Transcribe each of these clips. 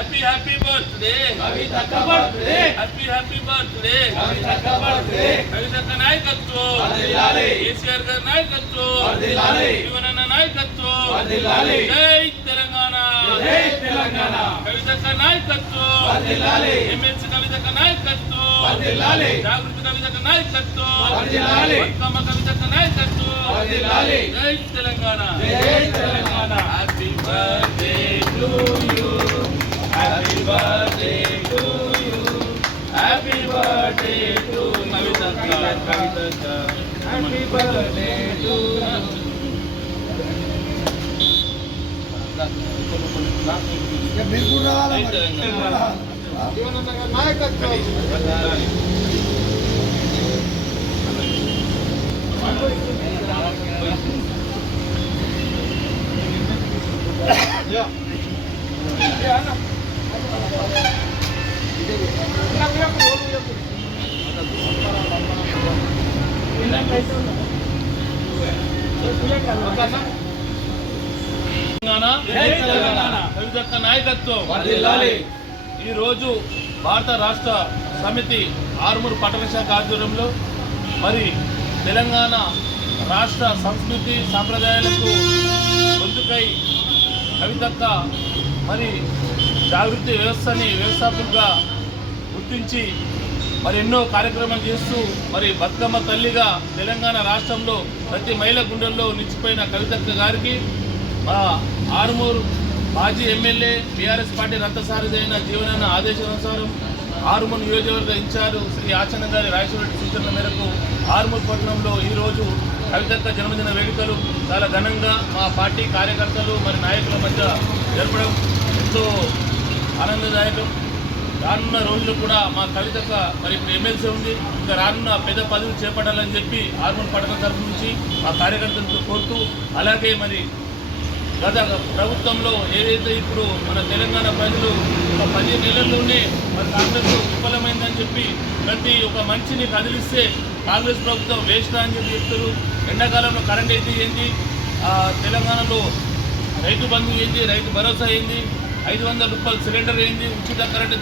Happy happy birthday కవితక్క నాయకత్వం కేసీఆర్ గారి నాయకత్వం జీవనన్న నాయకత్వం జై తెలంగాణ కవితక్క నాయకత్వం ఎమ్మెల్సీ కవితక్క నాయకత్వం జాగృతి కవితక్క నాయకత్వం బతుకమ్మ కవితక్క నాయకత్వం జై Telangana happy birthday to you happy birthday to కవితక్క కవితక్క హ్యాపీ బర్త్డే టు మీరు కూడా రావాలా జై తెలంగాణ నాయకత్వం తెలంగాణ. కవితక్క నాయకత్వం. ఈ రోజు భారత రాష్ట్ర సమితి ఆరుమూరు పట్టణ శాఖ ఆధ్వర్యంలో మరి తెలంగాణ రాష్ట్ర సంస్కృతి సాంప్రదాయాలకు గొంతుకై కవితక్క మరి జాగృతి వ్యవస్థని వ్యవస్థాపకులుగా గుర్తించి మరి ఎన్నో కార్యక్రమాలు చేస్తూ మరి బతుకమ్మ తల్లిగా తెలంగాణ రాష్ట్రంలో ప్రతి మహిళ గుండెల్లో నిలిచిపోయిన కవితక్క గారికి మా ఆరుమూరు మాజీ ఎమ్మెల్యే బీఆర్ఎస్ పార్టీ రథసారథి అయిన జీవనాన్న ఆదేశానుసారం ఆరుమూరు నియోజకవర్గ ఇన్ఛార్జ్ శ్రీ ఆచరణ గారి రాజేశ్వరరెడ్డి సూచనల మేరకు ఆరుమూరు పట్టణంలో ఈరోజు కవితక్క జన్మదిన వేడుకలు చాలా ఘనంగా మా పార్టీ కార్యకర్తలు మరి నాయకుల మధ్య జరపడం ఎంతో ఆనందదాయకం. రానున్న రోజులు కూడా మా కవితక మరి ఇప్పుడు ఎమ్మెల్సీ ఉంది. ఇంకా రానున్న పెద్ద పదవులు చేపట్టాలని చెప్పి ఆర్మూర్ పట్టణ తరఫు నుంచి మా కార్యకర్తలతో కోరుతూ అలాగే మరి గత ప్రభుత్వంలో ఏదైతే ఇప్పుడు మన తెలంగాణ ప్రజలు ఒక పది నెలల్లోనే మన కాంగ్రెస్ విఫలమైందని చెప్పి ప్రతి ఒక మనిషిని కదిలిస్తే కాంగ్రెస్ ప్రభుత్వం వేస్ట్ అని చెప్పి చెప్తారు. ఎండాకాలంలో కరెంట్ అయితే ఏంటి ఆ, తెలంగాణలో రైతు బంధు ఏంటి రైతు భరోసా ఏంటి ఐదు వందల రూపాయలు సిలిండర్ ఏంది ఉచిత కరెంట్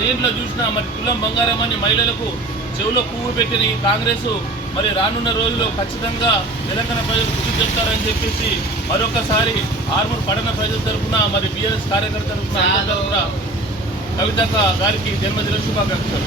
దేంట్లో చూసినా మరి తులం బంగారం అని మహిళలకు చెవులో పువ్వు పెట్టిన ఈ కాంగ్రెస్ మరి రానున్న రోజుల్లో ఖచ్చితంగా తెలంగాణ ప్రజలు బుద్ధి చెప్తారని చెప్పేసి మరొకసారి ఆర్మూర్ పట్టణ ప్రజల తరఫున మరి బీఆర్ఎస్ కార్యకర్తల తరఫున కవితక్క గారికి జన్మదిన శుభాకాంక్షలు.